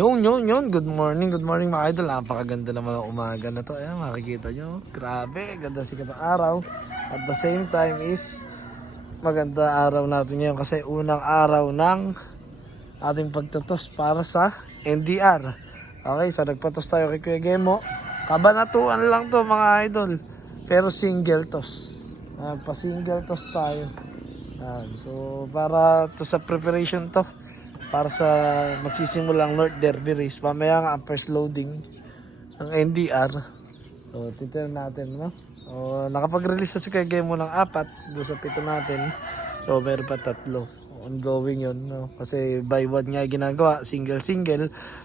Yun. Good morning mga idol. Napakaganda naman ang umaga na to. Ayan, makikita nyo. Grabe, ganda sikat ng araw. At the same time is, maganda araw natin ngayon kasi unang araw ng ating pagtatos para sa NDR. Okay, so nagpatos tayo kay Kuya Gemo. Kabanatuan lang to mga idol. Pero single toss. Pa-single toss tayo. So, para to sa preparation to. Para sa magsisimulang North Derby race. Mamaya nga ang first loading ng NDR. So, titignan natin, no? So, nakapag-release na si Kuya Gemo ng 4 doon sa 7 natin. So, meron pa 3. Ongoing yun, no? Kasi by 1 nga ginagawa, single.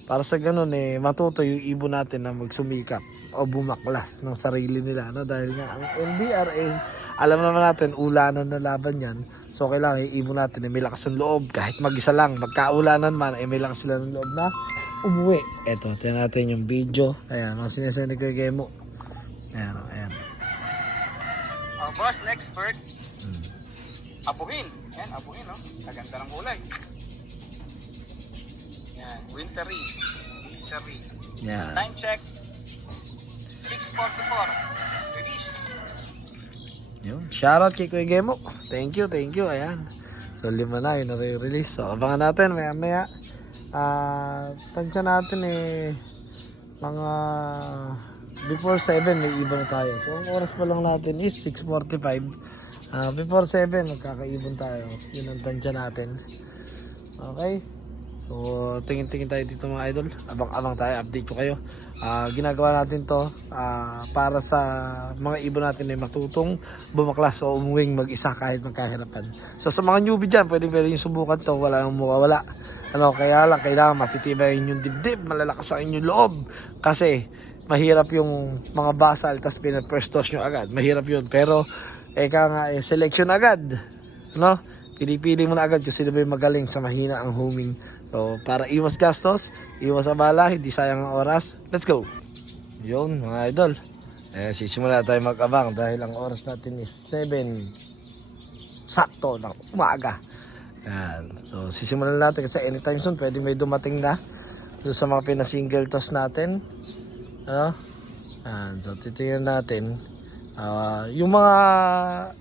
Para sa ganun, matuto yung ibon natin na magsumikap o bumaklas ng sarili nila, no? Dahil nga, ang NDR alam naman natin, ulanan na laban yan. So, kailangan iibon natin may lakas ng loob. Kahit mag-isa lang, magkaulanan man, may lakas sila ng loob na umuwi. Eto, tingnan natin yung video. Ayan, ang sinesend ni Kuya Gemo. Ayan. Boss, expert. Abuhin. Ayan, abuhin, no? Kaganda ng kulay. Ayan, wintry. Ayan. Time check. 6:44. Release. Yun. Shoutout kay Kuya Gemo. Thank you. Ayan. So, 5 na yun na-release. So, abangan natin maya. Tansya natin mga before 7 may ibon tayo. So, ang oras pa lang natin is 6:45. Before 7 magkakaibon tayo. Yun ang tansya natin. Okay. So, tingin tayo dito mga idol. Abang-abang tayo. Update ko kayo. Ginagawa natin to para sa mga ibon natin ay matutong bumaklas o umuwing mag-isa kahit magkahirapan. So sa mga newbie dyan, pwede yung subukan to, wala nang mukawala. Kaya lang kailangan matitibayin yung dibdib, malalakas ang inyong loob. Kasi mahirap yung mga basal tas first toss nyo agad. Mahirap yun, pero selection agad. Pinipili mo na agad kasi diba yung magaling sa mahina ang homing. So, para iwas gastos, iwas abala, hindi sayang ang oras. Let's go! Yun, mga idol. Sisimula tayo mag-abang dahil ang oras natin is 7 sakto ng umaga. Yan. So, sisimulan natin kasi anytime soon, pwede may dumating na doon sa mga pinasingle toss natin. Yan. So, titingnan natin. Yung mga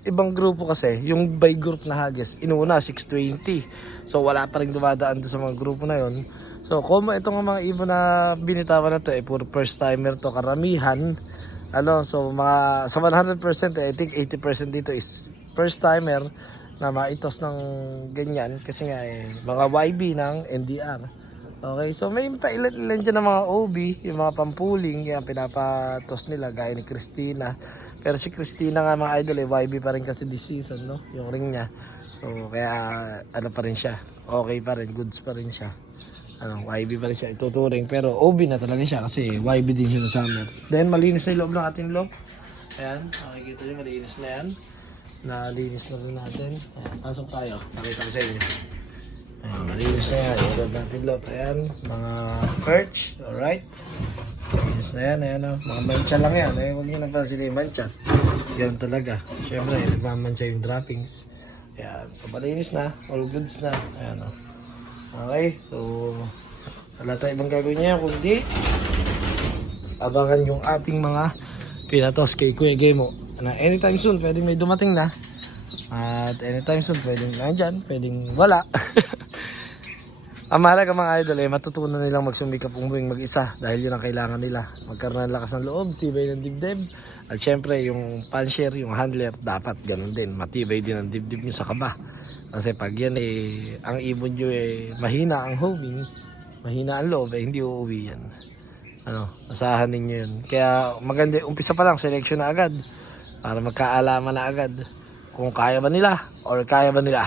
ibang grupo kasi, yung by group na hagis, inuuna 620. So wala pa rin dumadaan doon sa mga grupo na yon. So kung itong mga ibon na binitawan na to puro first timer to karamihan. So mga sa 100% I think 80% dito is first timer na maitos ng ganyan kasi nga mga YB ng NDR. Okay, so may ilan dyan ng mga OB, yung mga pampuling, yung pinapatos nila gaya ni Christina. Pero si Christina nga mga idol YB pa rin kasi this season, no? Yung ring niya. So kaya pa rin siya. Okay pa rin, goods pa rin siya. YB pa rin siya ituturing. Pero OB na talaga siya kasi YB din siya sa summer. Then malinis na yung loob ng ating loob. Ayan, makikita nyo malinis na yan. Nalinis na rin natin. Ayan, pasok tayo. Nakita ko sa inyo. Ayan, malinis na yan. Yung loob natin loob. Ayan, mga perch. Alright. Malinis na yan. Ayan, mga mancha lang yan. Huwag nyo napansin yung mancha. Yan talaga. Siyempre, nagmamancha yung droppings. Ayan, so malinis na, all goods na. Ayan Okay, so wala tayo ibang gagawin niya kundi abangan yung ating mga pinatos kay Kuya Gemo na anytime soon pwedeng may dumating na at anytime soon pwedeng nandyan, pwedeng wala. Ang mahalaga mga idol matutunan nilang magsumikap umuwing mag-isa dahil yun ang kailangan nila. Magkaroon ng lakas ng loob, tibay ng dibdib. At syempre yung puncher, yung handler dapat ganun din. Matibay din ang dibdib nyo sa kaba. Kasi pag yan ang ibon nyo mahina ang homing, mahina ang loob hindi uuwi yan. Asahan ninyo yun. Kaya maganda, umpisa pa lang, selection na agad. Para magkaalaman na agad kung kaya ba nila or kaya ba nila.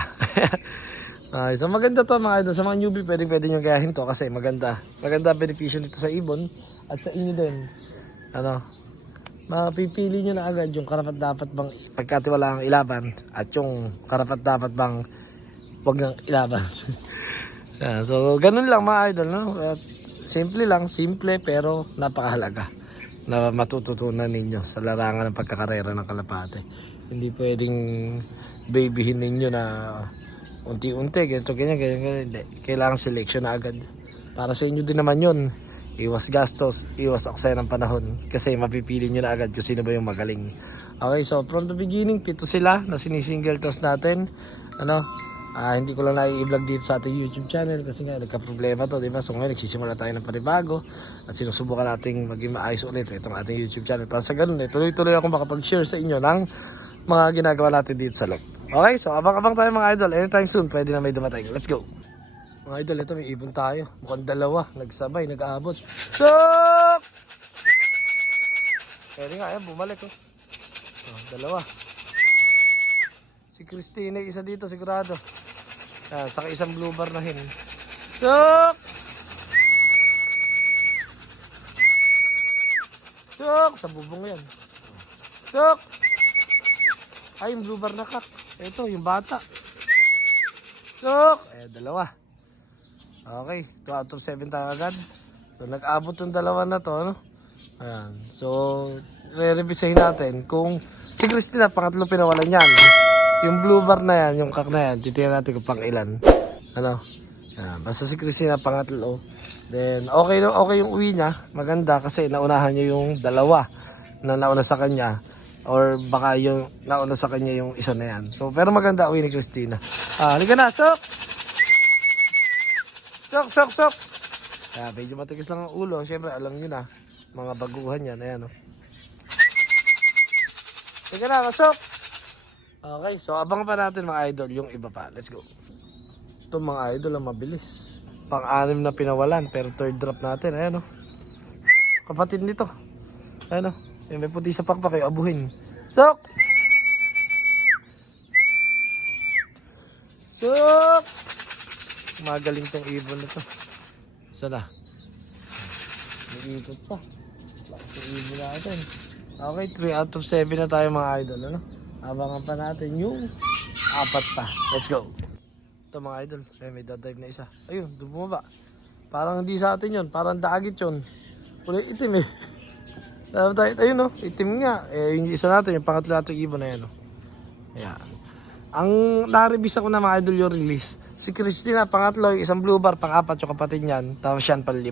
So maganda to mga idol. Sa mga newbie pwede nyo gayahin to kasi maganda benepisyo dito sa ibon at sa inyo din. Mapipili nyo na agad yung karapat dapat bang pagkatiwala ang ilaban at yung karapat dapat bang wag nang ilaban. So ganun lang mga idol, no? At simple pero napakahalaga na matututunan ninyo sa larangan ng pagkakarera ng kalapate. Hindi pwedeng babyhin ninyo na unti-unti, ganyan. Hindi. Kailangan selection na agad para sa inyo din naman yun. Iwas gastos, iwas aksaya ng panahon. Kasi mapipili nyo na agad kung sino ba yung magaling. Okay, so from the beginning, 7 sila na sinisingle toss natin. Hindi ko lang nai-vlog dito sa ating YouTube channel kasi nga nagka-problema to, di ba? So ngayon nagsisimula tayo ng panibago at sinusubukan nating maging maayos ulit itong ating YouTube channel. Para sa ganun, tuloy-tuloy akong makapag-share sa inyo ng mga ginagawa natin dito sa loob. Okay, so abang-abang tayo mga idol. Anytime soon, pwede na may dumating. Let's go! Mga idol, ito may ibon tayo. Mukhang dalawa, nagsabay, nag-aabot. Sok! Pwede nga yan, bumalik oh. Dalawa. Si Christine, isa dito sigurado. Saka isang blue bar na hin. Sok! Sok! Sa bubong yan. Sok! Ay, yung blue bar na kak. Ito, yung bata. Sok! Dalawa. Okay, 2 out of 7 tayo agad. So, nag-abot yung dalawa na to, ano? Ayan. So, re-revisahin natin kung si Christina, pangatlo pinawalan yan. Yung blue bar na yan, yung kak na yan, titingnan natin kung pang ilan. Ano? Yan. Basta si Christina, pangatlo. Then, okay yung uwi niya. Maganda kasi naunahan niya yung dalawa na nauna sa kanya. Or baka yung nauna sa kanya yung isa na yan. So, pero maganda uwi ni Christina. Halika na, sok! Sok! Medyo matigas lang ang ulo. Siyempre, alam nyo na. Mga baguhan yan. Ayan, oh. Halika na, sok! Okay, so abang pa natin mga idol yung iba pa. Let's go. Ito mga idol ang mabilis. Pang-anim na pinawalan pero third drop natin. Ayan o. Kapatid nito. Ayan o. May puti sa pakpak kayo abuhin. Sok! Sok! Magaling tong ibon na to. Sana. Nag-ikot pa. Bakit yung ibon natin? Okay, 3 out of 7 na tayo mga idol. Ano? Abangan pa natin yung 4 pa. Let's go. Ito mga idol. May dadive na isa. Ayun, doon bumaba. Parang hindi sa atin yun. Parang dagit yun. Kulay itim eh. Ayun oh, itim nga. Yung isa natin, yung pangatlo natin ibon na yan oh. Ayan. Ang na-release ako na mga idol yung release. Si Christina, pangatlo, yung isang blue bar, pang-4 yung kapatid niyan. Tapos yan, pang-5.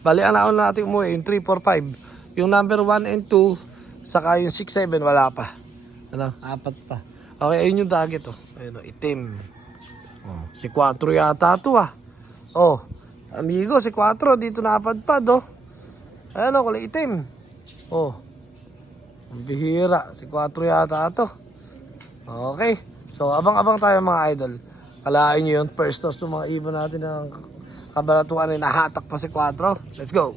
Bali, ang nauna natin umuwi, yung 3, 4, 5. Yung number 1 and 2, saka yung 6, 7, wala pa. 4 pa. Okay, ayun yung dagit oh. Ayun oh, itim. Oh, si 4 yata to ah. Oh, amigo, si 4 dito napadpad oh. Ayun oh, kulay itim. Oh. Ang bihira, si 4 yata to. Okay. So, abang-abang tayo mga idol. Kalain nyo yun, first toss ng mga ibon natin ng kabalatuan ay nahatak pa si 4. Let's go.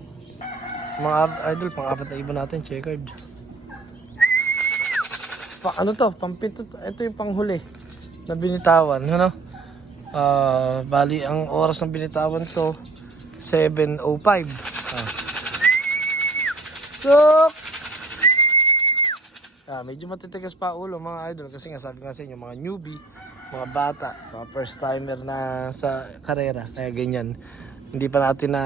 Mga idol, pang-4 na ibon natin, checkered. Ano to? Pampito. Ito yung panghuli na binitawan. Ano? Bali, ang oras ng binitawan to 7:05. Sok! Medyo matitigas pa ulo mga idol kasi nga sabi nga sa inyo mga newbie, mga bata, mga first timer na sa karera. Kaya ganyan. Hindi pa natin na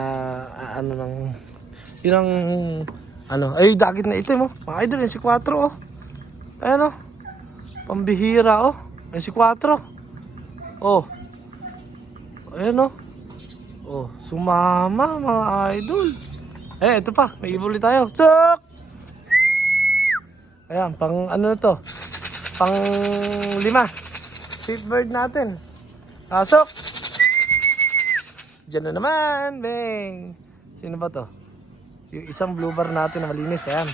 yun ang ay dagit na itim oh. Mga idol, yung si 4 oh. Ayan o. Pambihira o. Ayan si 4. Oh. Ayan o. Oh. Sumama mga idol. Ito pa. May ibon ulit tayo. Sok! Ayan. Pang ano to. Pang 5. Fifth bird natin. Sok! Diyan na naman. Bang. Sino ba to? Yung isang blue bar natin na malinis. Ayan.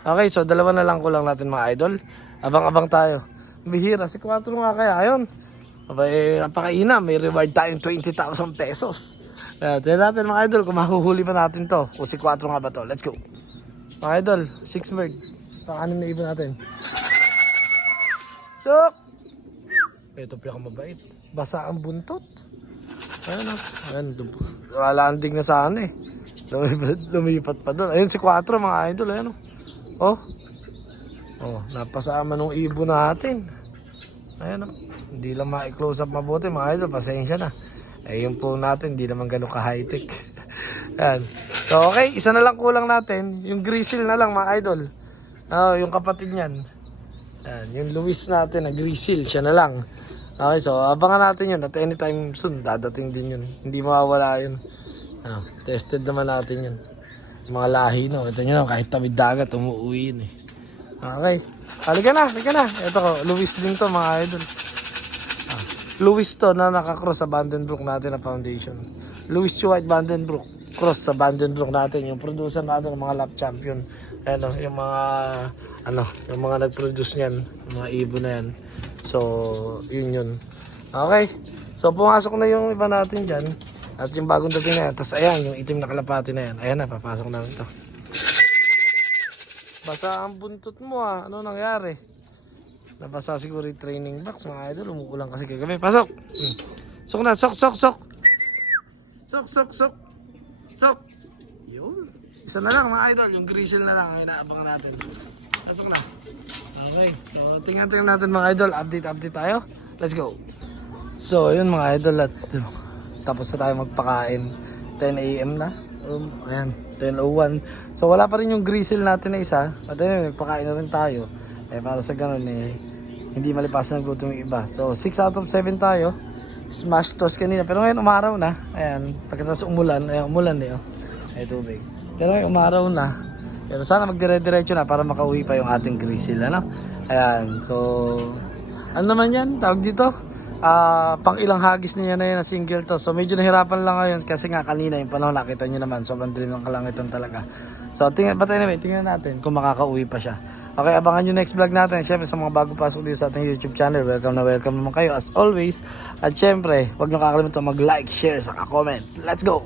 Okay, so dalawa na lang kulang natin mga idol. Abang-abang tayo. Bihira, si 4 nga kaya. Ayun. Abay, napakaina. May reward tayong 20,000 pesos. Tignan natin mga idol kung mahuhuli pa natin to. Kung si 4 nga ba to. Let's go. Mga idol, 6 bird. Pang-anim na ibon natin. Sok! Ito pinakamabait. Basa ang buntot. Ayun o. Ayun, landing na saan eh. Lumipat pa doon. Ayun si 4 mga idol. Ayun o. Oh, napasama nung ibon natin. Ayan o. Hindi lang ma-close up mabuti mga idol. Pasensya na. Yung phone natin, hindi naman ganun ka-high-tech. Ayan. So, okay. Isa na lang kulang natin. Yung grizzle na lang mga idol. Yung kapatid niyan. Ayan. Yung Luis natin na grizzle. Siya na lang. Okay, so abangan natin yun. At anytime soon, dadating din yun. Hindi mawawala yun. Tested naman natin yun. Yung mga lahi, no? Ito nyo, kahit tawid dagat, umuwi yun eh. Okay. Halika na. Ito ko, Luis din to mga idol. Luis to na nakakross sa Vandenbroek natin na foundation. Luis White Vandenbroek. Cross sa Vandenbroek natin. Yung producer natin ng mga lap champion. Ano, yung mga nag-produce niyan. Yung mga ibon na yan. So, yun. Okay. So, pumasok na yung iba natin dyan. At yung bagong dating na yan. Tapos ayan, yung itim na kalapati na yan. Ayan na, papasok namin ito. Basa ang buntot mo Ano nangyari? Nabasa siguro yung training box mga idol. Umuulan kasi kagabi. Pasok! Sok na, sok! Sok! Yun. Isa na lang mga idol. Yung grizzle na lang ang inaabangan natin. Pasok na. Okay. So, tingnan natin mga idol. Update tayo. Let's go. So, yun mga idol. At tapos na tayo magpakain. 10 AM na. Ayan. 10:01. So, wala pa rin yung grizzle natin na isa. At ayun, magpakain na rin tayo. Para sa ganun hindi malipasan ng gutom yung iba. So, 6 out of 7 tayo. Smash toss kanina. Pero ngayon umaraw na. Ayan. Pagkatapos umulan. Ayan, umulan Ay, tubig. Pero ngayon umaraw na. Pero sana magdire-diretso na para makauwi pa yung ating grizzle. Ayan. So, ano naman yan? Tawag dito? Pang ilang hagis niya na yan na single to. So, medyo nahirapan lang ngayon. Kasi nga kanina yung panahon nakita nyo naman. Sobrang dilim ng kalangitan talaga. So, tingnan natin kung makakauwi pa siya. Okay, abangan nyo next vlog natin. Siyempre sa mga bago pasok dito sa ating YouTube channel, welcome naman kayo as always. At siyempre, huwag nyo kakalimutan mag-like, share, saka comment. Let's go!